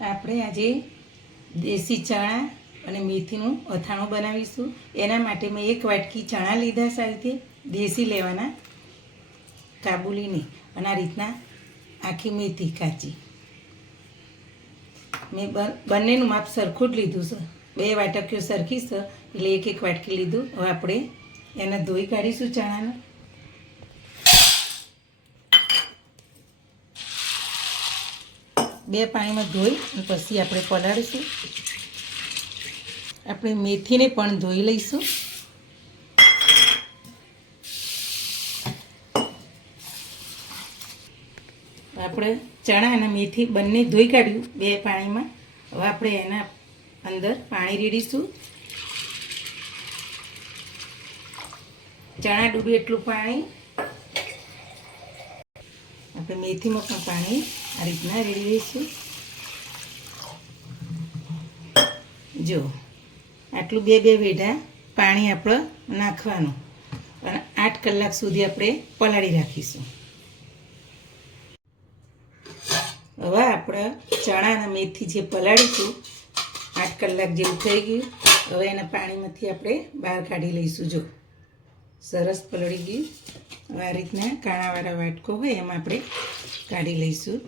આપણે આજે દેશી ચણા અને મેથીનું અથાણું બનાવીશું. એના માટે મેં 1 વાટકી ચણા લીધા, સાથે દેશી લેવાના, કાબુલી નહીં. અને આ રીતના આખી મેથી કાચી. મેં બંનેનું માપ સરખું જ લીધું છે. 2 વાટકીઓ સરખી છે એટલે 1 વાટકી લીધું. હવે આપણે એને ધોઈ કાઢીશું ચણાને. બે પાણીમાં ધોઈ અને પછી આપણે પલાળીશું. આપણે મેથીને પણ ધોઈ લઈશું. આપણે ચણા અને મેથી બંને ધોઈ કાઢ્યું 2 પાણીમાં. હવે આપણે એના અંદર પાણી રેડીશું. ચણા ડૂબે એટલું પાણી. આપણે મેથીમાં પણ પાણી આ રીતના રેડી દઈશું. જો આટલું 2 વેઢા પાણી આપણે નાખવાનું અને 8 કલાક સુધી આપણે પલાળી રાખીશું. હવે આપણે ચણા અને મેથી જે પલાળીશું 8 કલાક જેવું થઈ ગયું. હવે એના પાણીમાંથી આપણે બહાર કાઢી લઈશું. જો સરસ પલળી ગયું. હવે આ રીતના કાણાવાળા વાટકો હોય એમાં આપણે કાઢી લઈશું.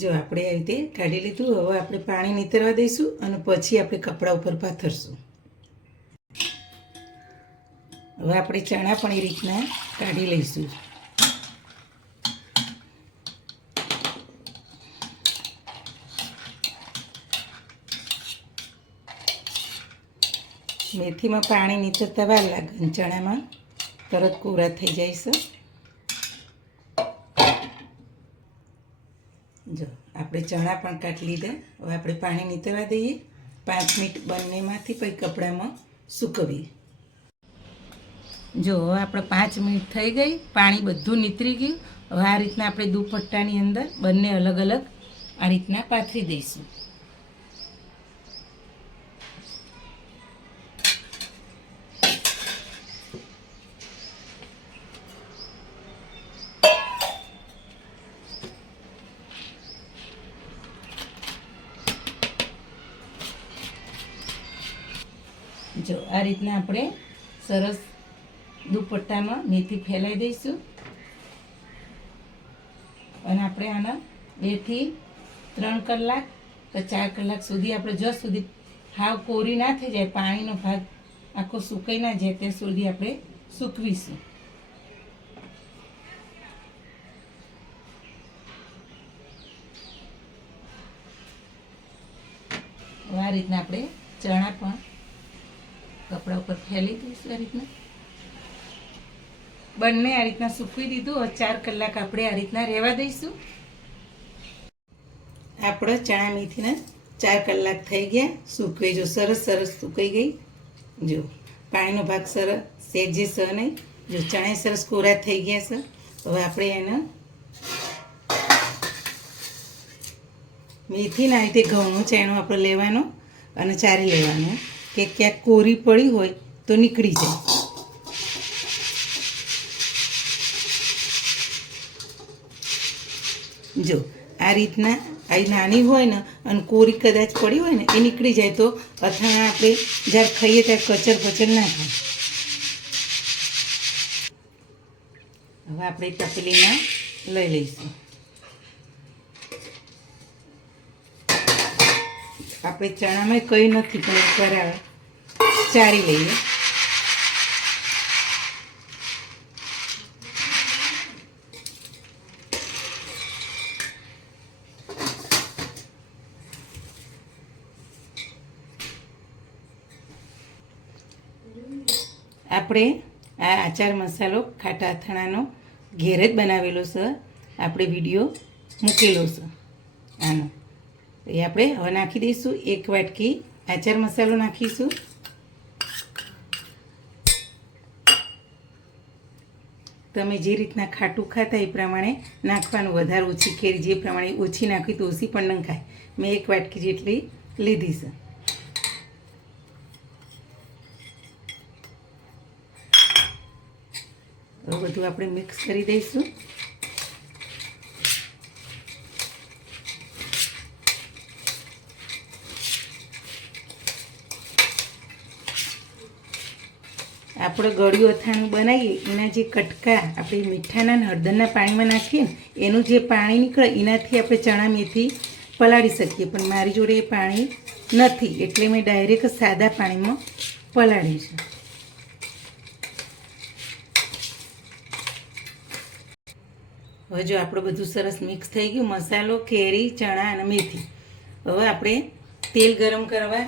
જો આપણે આવી રીતે કાઢી લીધું. હવે આપણે પાણી નીતરવા દઈશું અને પછી આપણે કપડા ઉપર પાથરશું. હવે આપણે ચણા પણ એ રીતના કાઢી લઈશું. મેથીમાં પાણી નીતરતા વાર લાગે, ચણામાં તરત કોરા થઈ જાય છે. જો આપણે ચણા પણ કાઢી લીધા. હવે આપણે પાણી નીતરવા દઈએ. 5 મિનિટ બંનેમાંથી પછી કપડામાં સૂકવીએ. જો હવે આપણે 5 મિનિટ થઈ ગઈ. પાણી બધું નીતરી ગયું. હવે આ રીતના આપણે દુપટ્ટાની અંદર બંને અલગ અલગ આ રીતના પાથરી દઈશું. જો આ રીતના આપણે સરસ દુપટ્ટામાં મેથી ફેલાઈ દઈશું. અને આપણે આના 2 થી 3 કલાક કે 4 કલાક સુધી આપણે જ્યાં સુધી હાવ કોરી ના થઈ જાય, પાણીનો ભાગ આખો સુકાઈ ના જાય ત્યાં સુધી આપણે સૂકવીશું. આ રીતના આપણે ચણા પણ કપડા ઉપર ફેલી દઈશું. આ રીતના બંને આ રીતના સૂકવી દીધું. 4 કલાક આપણે આ રીતના રહેવા દઈશું. આપણે ચણા મેથીના 4 કલાક થઈ ગયા સૂકવી. જો સરસ સુકાઈ ગઈ. જો પાણીનો ભાગ સરસ સેજે સ નહીં. જો ચણા સરસ કોરા થઈ ગયા છે. હવે આપણે એને મેથીના રીતે ઘઉંનો ચેણો આપણે લેવાનો અને ચારી લેવાનો કે ક્યાંક કોરી પડી હોય તો નીકળી જાય. જો આ રીતના આવી નાની હોય ને અને કોરી કદાચ પડી હોય ને એ નીકળી જાય તો અથાણા આપણે જ્યારે ખાઈએ ત્યારે કચર પચર ના થાય. હવે આપણે તપેલીમાં લઈ લઈશું. આપણે ચણામાં કંઈ નથી પણ એકવાર ચારી લઈએ. આપણે આ આચાર મસાલો ખાટા અથાણાનો ઘેર જ બનાવેલો છે. આપણે વિડીયો મૂકેલો છે આનો. એ આપણે હવે નાખી દઈશું. 1 વાટકી આચાર મસાલો નાખીશું. તમે જે રીતના ખાટું ખાતા એ પ્રમાણે નાખવાનું. વધારે ઓછી કેરી જે પ્રમાણે ઓછી નાખી તો ઓછી પણ ન ખાય. મેં 1 વાટકી જેટલી લીધી છે. હવે બધું આપણે મિક્સ કરી દઈશું. આપણે ગળ્યું અથાણું બનાવીએ એના જે કટકા આપણે મીઠાના અને હળદરના પાણીમાં નાખીએ ને એનું જે પાણી નીકળે એનાથી આપણે ચણા મેથી પલાળી શકીએ, પણ મારી જોડે એ પાણી નથી એટલે મેં ડાયરેક્ટ સાદા પાણીમાં પલાળી છે. હવે જો આપણું બધું સરસ મિક્સ થઈ ગયું, મસાલો, કેરી, ચણા અને મેથી. હવે આપણે તેલ ગરમ કરવા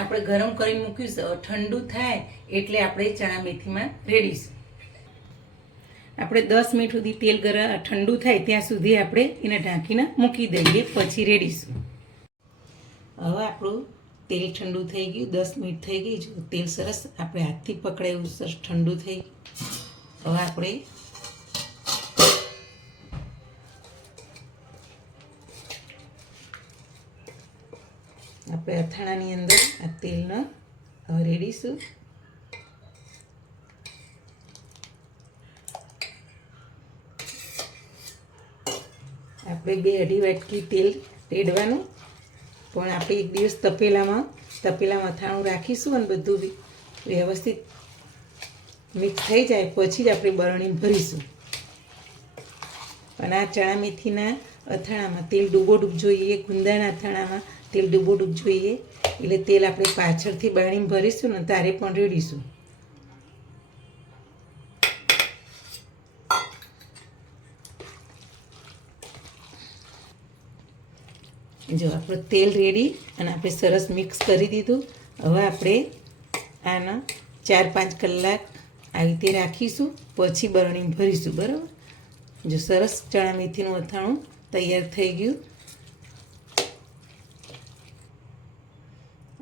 આપણે ગરમ કરીને મૂક્યું, ઠંડુ થાય એટલે આપણે ચણા મેથીમાં રેડીશું. આપણે 10 મિનિટ સુધી તેલ ઠંડુ થાય ત્યાં સુધી આપણે એને ઢાંકીને મૂકી દઈએ, પછી રેડીશું. હવે આપણું તેલ ઠંડુ થઈ ગયું, 10 મિનિટ થઈ ગઈ. જો તેલ સરસ આપણે હાથથી પકડાય એવું સરસ ઠંડુ થઈ ગયું. હવે આપણે અથાણાની અંદર આ તેલને હવે રેડીશું. આપણે 2-2.5 વાટકી તેલ રેડવાનું, પણ આપણે એક દિવસ તપેલામાં અથાણું રાખીશું અને બધું વ્યવસ્થિત મિક્સ થઈ જાય પછી જ આપણે બરણી ભરીશું. પણ આ ચણા મેથીના અથાણામાં તેલ ડૂબોડૂબ જોઈએ, ગુંદાના અથાણામાં તેલ ડૂબોડૂબ જોઈએ, એટલે તેલ આપણે પાછળથી બરણી ભરીશું ને તારે પણ રેડીશું. જો આપણું તેલ રેડી અને આપણે સરસ મિક્સ કરી દીધું. હવે આપણે આના 4-5 કલાક આવી રીતે રાખીશું, પછી બરણી ભરીશું. બરાબર. જો સરસ ચણા મેથીનું અથાણું તૈયાર થઈ ગયું.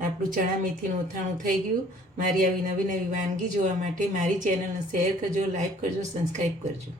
આપણું ચણા મેથીનું અથાણું થઈ ગયું. મારી આવી નવી વાનગી જોવા માટે મારી ચેનલને શેર કરજો, લાઈક કરજો, સબસ્ક્રાઈબ કરજો.